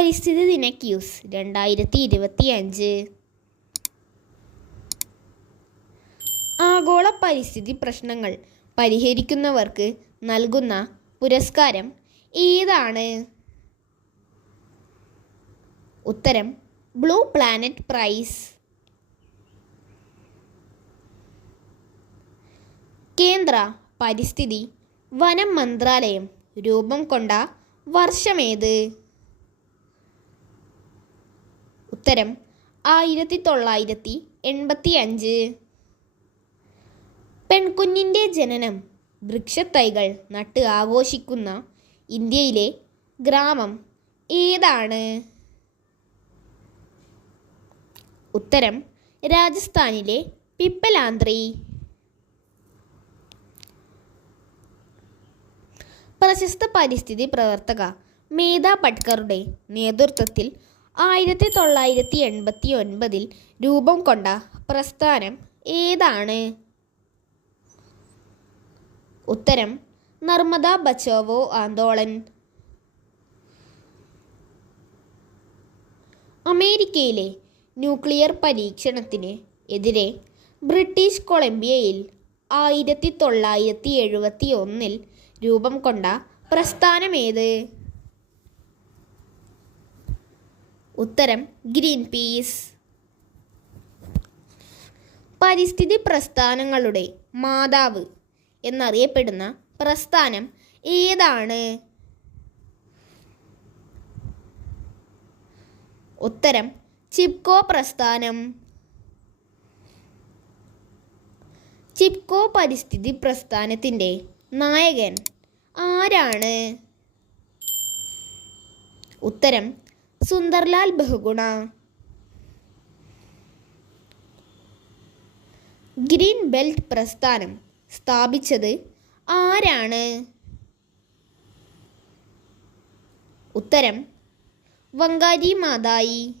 പരിസ്ഥിതി ദിന ക്യൂസ് രണ്ടായിരത്തി ഇരുപത്തി അഞ്ച് ആഗോള പരിസ്ഥിതി പ്രശ്നങ്ങൾ പരിഹരിക്കുന്നവർക്ക് നൽകുന്ന പുരസ്കാരം ഏതാണ്? ഉത്തരം ബ്ലൂ പ്ലാനറ്റ് പ്രൈസ്. കേന്ദ്ര പരിസ്ഥിതി വനം മന്ത്രാലയം രൂപം കൊണ്ട വർഷമേത്? ഉത്തരം ആയിരത്തി തൊള്ളായിരത്തി എൺപത്തി അഞ്ച് പെൺകുഞ്ഞിന്റെ ജനനം വൃക്ഷത്തൈകൾ നട്ട് ആഘോഷിക്കുന്ന ഇന്ത്യയിലെ ഗ്രാമം ഏതാണ്? ഉത്തരം രാജസ്ഥാനിലെ പിപ്പലാന്ത്രി. പ്രശസ്ത പരിസ്ഥിതി പ്രവർത്തക മേധ പട്കറുടെ നേതൃത്വത്തിൽ ആയിരത്തി തൊള്ളായിരത്തി എൺപത്തി ഒൻപതിൽ രൂപം കൊണ്ട പ്രസ്ഥാനം ഏതാണ്? ഉത്തരം നർമ്മദ ബച്ചോവോ ആന്തോളൻ. അമേരിക്കയിലെ ന്യൂക്ലിയർ പരീക്ഷണത്തിന് എതിരെ ബ്രിട്ടീഷ് കൊളംബിയയിൽ ആയിരത്തി തൊള്ളായിരത്തി എഴുപത്തി ഒന്നിൽ രൂപം കൊണ്ട പ്രസ്ഥാനമേത്? ഉത്തരം ഗ്രീൻ പീസ് പരിസ്ഥിതി പ്രസ്ഥാനങ്ങളുടെ മാതാവ് എന്നറിയപ്പെടുന്ന പ്രസ്ഥാനം ഏതാണ്? ഉത്തരം ചിപ്കോ പ്രസ്ഥാനം. ചിപ്കോ പരിസ്ഥിതി പ്രസ്ഥാനത്തിന്റെ നായകൻ ആരാണ്? ഉത്തരം സുന്ദർലാൽ ബഹുഗുണ. ഗ്രീൻ ബെൽറ്റ് പ്രസ്ഥാനം സ്ഥാപിച്ചത് ആരാണ്? ഉത്തരം വങ്കാരി മാതായി.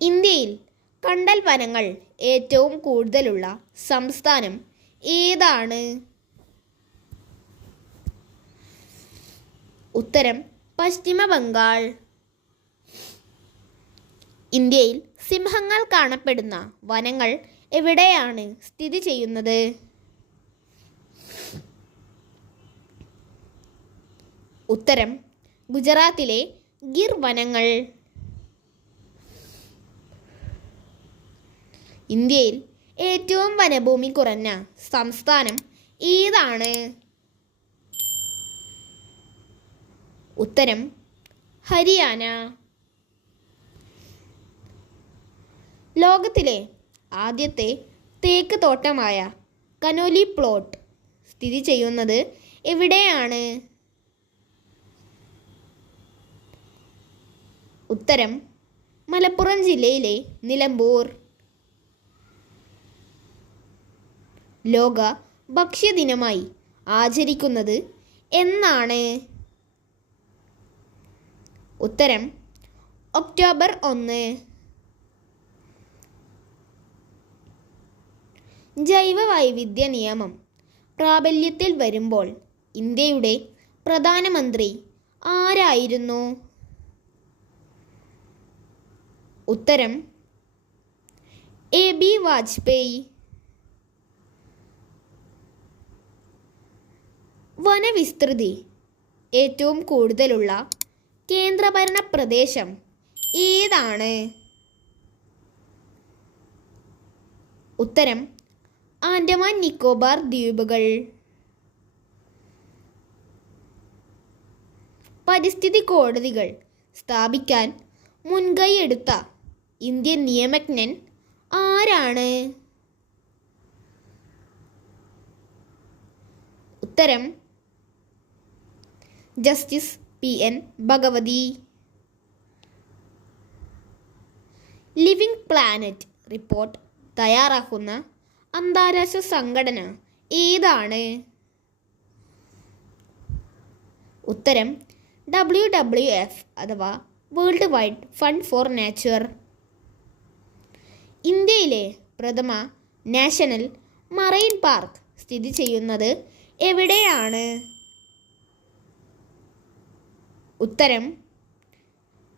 ഇന്ത്യയിൽ കണ്ടൽ വനങ്ങൾ ഏറ്റവും കൂടുതലുള്ള സംസ്ഥാനം ഏതാണ്? ഉത്തരം പശ്ചിമ ബംഗാൾ. ഇന്ത്യയിൽ സിംഹങ്ങൾ കാണപ്പെടുന്ന വനങ്ങൾ എവിടെയാണ് സ്ഥിതി ചെയ്യുന്നത്? ഉത്തരം ഗുജറാത്തിലെ ഗിർ വനങ്ങൾ. ഇന്ത്യയിൽ ഏറ്റവും വനഭൂമി കുറഞ്ഞ സംസ്ഥാനം ഏതാണ്? ഉത്തരം ഹരിയാന. ലോകത്തിലെ ആദ്യത്തെ തേക്ക് തോട്ടമായ കനോലി പ്ലോട്ട് സ്ഥിതി ചെയ്യുന്നത് എവിടെയാണ്? ഉത്തരം മലപ്പുറം ജില്ലയിലെ നിലമ്പൂർ. ലോക ഭക്ഷ്യദിനമായി ആചരിക്കുന്നത് എന്നാണ്. ഉത്തരം ഒക്ടോബർ ഒന്ന്. ജൈവ വൈവിധ്യ നിയമം പ്രാബല്യത്തിൽ വരുമ്പോൾ ഇന്ത്യയുടെ പ്രധാനമന്ത്രി ആരായിരുന്നു? ഉത്തരം എ ബി വാജ്പേയി. വനവിസ്തൃതി ഏറ്റവും കൂടുതലുള്ള കേന്ദ്രഭരണ പ്രദേശം ഏതാണ്? ഉത്തരം ആൻഡമാൻ നിക്കോബാർ ദ്വീപുകൾ. പരിസ്ഥിതി കോടതികൾ സ്ഥാപിക്കാൻ മുൻകൈയെടുത്ത ഇന്ത്യൻ നിയമജ്ഞൻ ആരാണ്? ഉത്തരം justice P N Bhagwati. Living planet report തയ്യാറാക്കുന്ന അന്താരാഷ്ട്ര സംഘടന ഏതാണ്? ഉത്തരം ഡബ്ല്യു ഡബ്ല്യു എഫ് അഥവാ world wide fund for nature. ഇന്ത്യയിലെ പ്രഥമ നാഷണൽ മറൈൻ പാർക്ക് സ്ഥിതി ചെയ്യുന്നത് എവിടെയാണ്? ഉത്തരം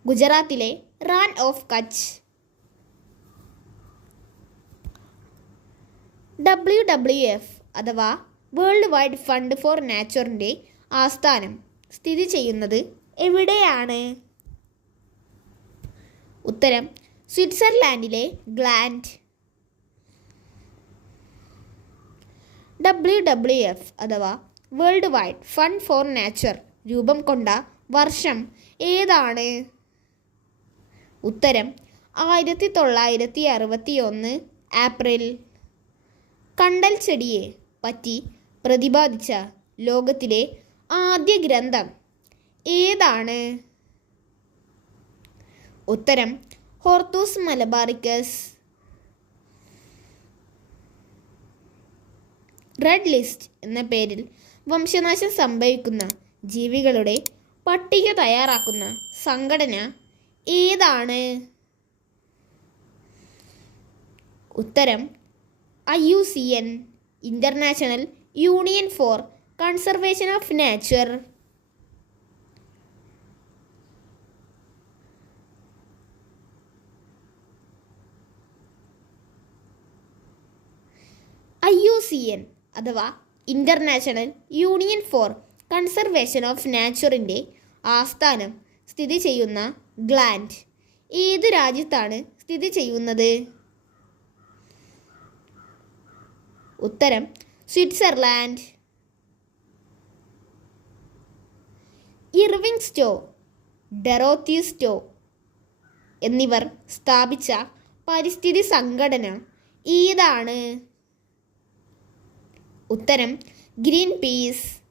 ഗുജറാത്തിലെ Rann of Kutch. W W F അഥവാ വേൾഡ് വൈഡ് ഫണ്ട് ഫോർ നാച്ചുറിന്റെ ആസ്ഥാനം സ്ഥിതി ചെയ്യുന്നത് എവിടെയാണ്? ഉത്തരം സ്വിറ്റ്സർലാൻഡിലെ ഗ്ലാൻഡ്. ഡബ്ല്യു ഡബ്ല്യു എഫ് അഥവാ world wide fund for nature രൂപം കൊണ്ട വർഷം ഏതാണ്? ഉത്തരം ആയിരത്തി തൊള്ളായിരത്തി അറുപത്തി ഒന്ന് ഏപ്രിൽ. കണ്ടൽ ചെടിയെ പറ്റി പ്രതിപാദിച്ച ലോകത്തിലെ ആദ്യ ഗ്രന്ഥം ഏതാണ്? ഉത്തരം ഹോർത്തൂസ് മലബാറിക്കസ്. റെഡ് ലിസ്റ്റ് എന്ന പേരിൽ വംശനാശം സംഭവിക്കുന്ന ജീവികളുടെ പട്ടിക തയ്യാറാക്കുന്ന സംഘടന ഏതാണ്? ഉത്തരം I U C N international union for conservation of nature I U C N അഥവാ international union for conservation of നാച്ചറിന്റെ ആസ്ഥാനം സ്ഥിതി ചെയ്യുന്ന ഗ്ലാൻഡ്. ഏത് രാജ്യത്താണ് സ്ഥിതി ചെയ്യുന്നത്? ഉത്തരം സ്വിറ്റ്സർലാൻഡ്. ഇർവിങ് സ്റ്റോ ഡെറോത്തി സ്റ്റോ എന്നിവർ സ്ഥാപിച്ച പരിസ്ഥിതി സംഘടന ഏതാണ്? ഉത്തരം ഗ്രീൻ പീസ്